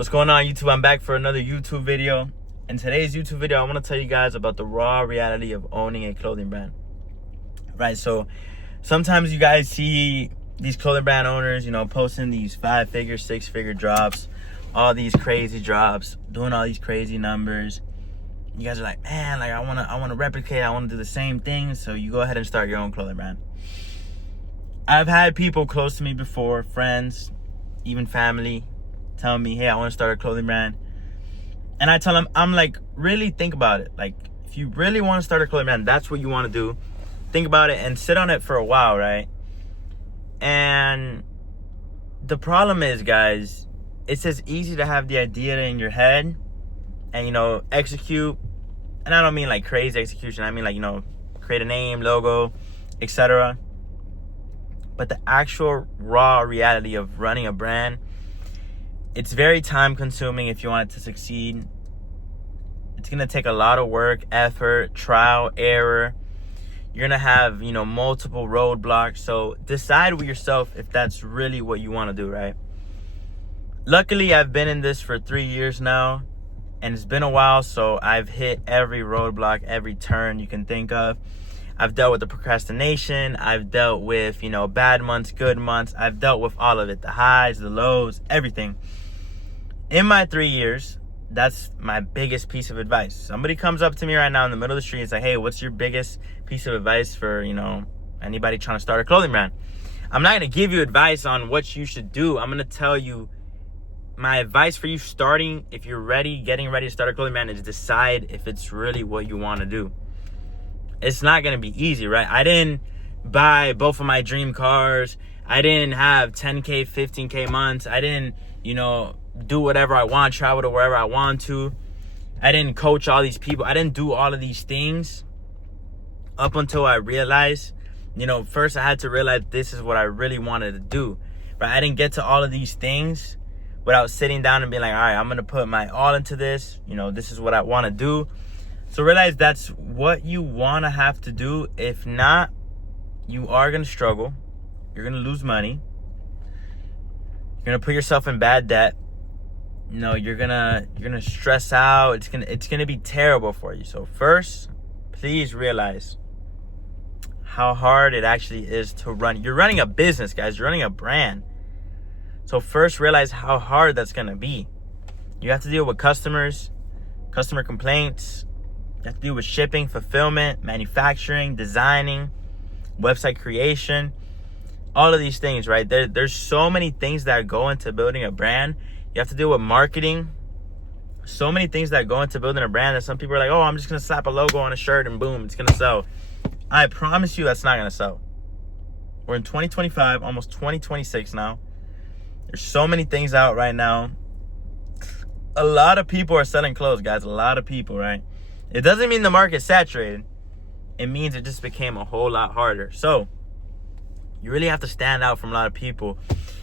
What's going on, YouTube? I'm back for another YouTube video. In today's YouTube video, I want to tell you guys about the raw reality of owning a clothing brand. Right, so sometimes you guys see these clothing brand owners, posting these 5-figure, 6-figure drops, all these crazy drops, doing all these crazy numbers. You guys are like, man, like I want to replicate, I want to do the same thing. So you go ahead and start your own clothing brand. I've had people close to me before, friends, even family, telling me, hey, I want to start a clothing brand. And I tell them, I'm like, really think about it. Like, if you really want to start a clothing brand, that's what you want to do. Think about it and sit on it for a while, right? And the problem is, guys, it's as easy to have the idea in your head and, execute. And I don't mean like crazy execution. I mean like, create a name, logo, etc. But the actual raw reality of running a brand, it's very time consuming if you want it to succeed. It's going to take a lot of work, effort, trial, error. You're going to have, multiple roadblocks. So decide with yourself if that's really what you want to do, right? Luckily, I've been in this for 3 years now, and it's been a while. So I've hit every roadblock, every turn you can think of. I've dealt with the procrastination. I've dealt with, bad months, good months. I've dealt with all of it, the highs, the lows, everything. In my 3 years, that's my biggest piece of advice. Somebody comes up to me right now in the middle of the street and say, hey, what's your biggest piece of advice for, anybody trying to start a clothing brand? I'm not going to give you advice on what you should do. I'm going to tell you my advice for you starting, if you're getting ready to start a clothing brand, is decide if it's really what you want to do. It's not going to be easy, right? I didn't buy both of my dream cars. I didn't have 10K, 15K months. I didn't, do whatever I want, travel to wherever I want to. I didn't coach all these people. I didn't do all of these things up until I realized, first I had to realize this is what I really wanted to do. Right? I didn't get to all of these things without sitting down and being like, all right, I'm going to put my all into this. This is what I want to do. So realize that's what you want to have to do. If not, you are going to struggle. You're going to lose money. You're going to put yourself in bad debt. You're gonna stress out. It's gonna be terrible for you. So first, please realize how hard it actually is to run. You're running a business, guys. You're running a brand. So first, realize how hard that's gonna be. You have to deal with customers, customer complaints. You have to deal with shipping, fulfillment, manufacturing, designing, website creation, all of these things, right? There's so many things that go into building a brand. You have to deal with marketing. So many things that go into building a brand that some people are like, oh, I'm just going to slap a logo on a shirt and boom, it's going to sell. I promise you that's not going to sell. We're in 2025, almost 2026 now. There's so many things out right now. A lot of people are selling clothes, guys. A lot of people, right? It doesn't mean the market's saturated. It means it just became a whole lot harder. So you really have to stand out from a lot of people.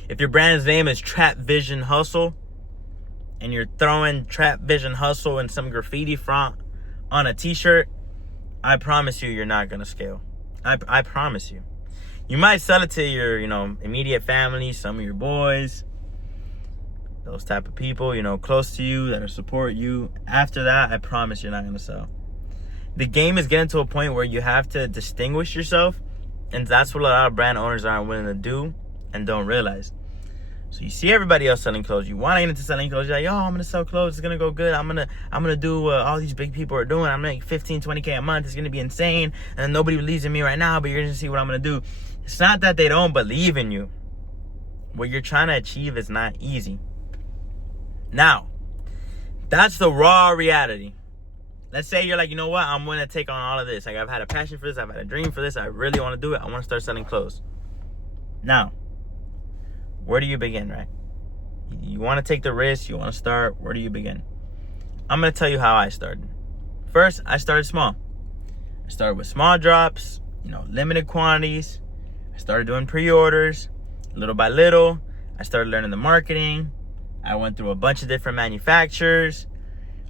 If your brand's name is Trap Vision Hustle and you're throwing Trap Vision Hustle and some graffiti font on a t-shirt, I promise you, you're not going to scale. I promise you. You might sell it to your, immediate family, some of your boys, those type of people, close to you that support you. After that, I promise you're not going to sell. The game is getting to a point where you have to distinguish yourself, and that's what a lot of brand owners aren't willing to do and don't realize. So you see everybody else selling clothes. You want to get into selling clothes. You're like, yo, I'm going to sell clothes. It's going to go good. I'm going to do what all these big people are doing. I'm going to make 15, 20K a month. It's going to be insane. And nobody believes in me right now, but you're going to see what I'm going to do. It's not that they don't believe in you. What you're trying to achieve is not easy. Now, that's the raw reality. Let's say you're like, you know what? I'm going to take on all of this. Like, I've had a passion for this. I've had a dream for this. I really want to do it. I want to start selling clothes. Now, where do you begin, right? You want to take the risk. You want to start. Where do you begin? I'm going to tell you how I started. First, I started small. I started with small drops, limited quantities. I started doing pre-orders. Little by little, I started learning the marketing. I went through a bunch of different manufacturers.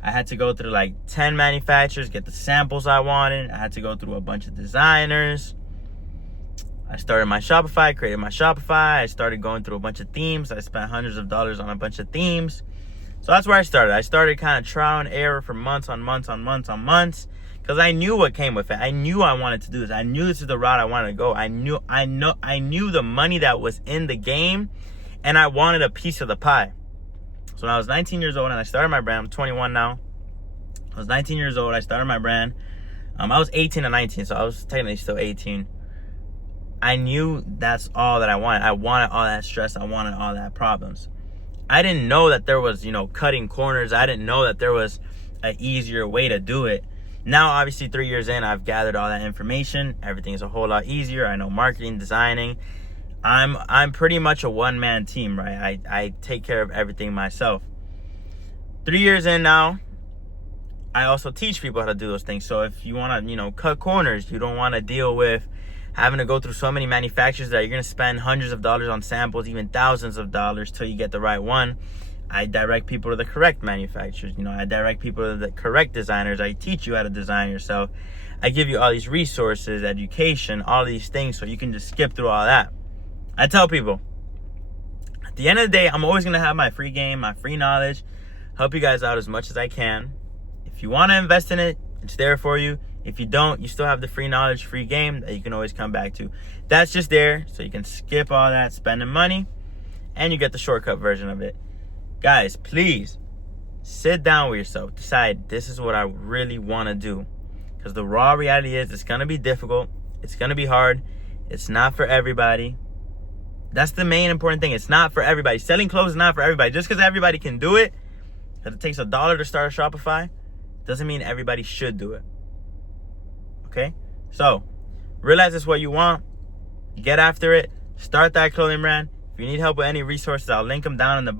I had to go through like 10 manufacturers, get the samples I wanted. I had to go through a bunch of designers. I started my Shopify, created my Shopify. I started going through a bunch of themes. I spent hundreds of dollars on a bunch of themes. So that's where I started. I started kind of trial and error for months on months on months on months, because I knew what came with it. I knew I wanted to do this. I knew this is the route I wanted to go. I knew the money that was in the game, and I wanted a piece of the pie. So when I was 19 years old and I started my brand, I'm 21 now. I was 19 years old. I started my brand. I was 18 and 19, so I was technically still 18. I knew that's all that I wanted. I wanted all that stress. I wanted all that problems. I didn't know that there was, cutting corners. I didn't know that there was an easier way to do it. Now, obviously, 3 years in, I've gathered all that information. Everything is a whole lot easier. I know marketing, designing. I'm pretty much a one-man team, right? I take care of everything myself. 3 years in now, I also teach people how to do those things. So if you want to, cut corners, you don't want to deal with having to go through so many manufacturers that you're going to spend hundreds of dollars on samples, even thousands of dollars till you get the right one. I direct people to the correct manufacturers. I direct people to the correct designers. I teach you how to design yourself. I give you all these resources, education, all these things, so you can just skip through all that. I tell people, at the end of the day, I'm always going to have my free game, my free knowledge, help you guys out as much as I can. If you want to invest in it, it's there for you. If you don't, you still have the free knowledge, free game that you can always come back to. That's just there so you can skip all that spending money and you get the shortcut version of it. Guys, please sit down with yourself. Decide, this is what I really want to do. Because the raw reality is, it's going to be difficult. It's going to be hard. It's not for everybody. That's the main important thing. It's not for everybody. Selling clothes is not for everybody. Just because everybody can do it, because it takes $1 to start a Shopify, doesn't mean everybody should do it. Okay? So, realize it's what you want. Get after it. Start that clothing brand. If you need help with any resources, I'll link them down in the bio.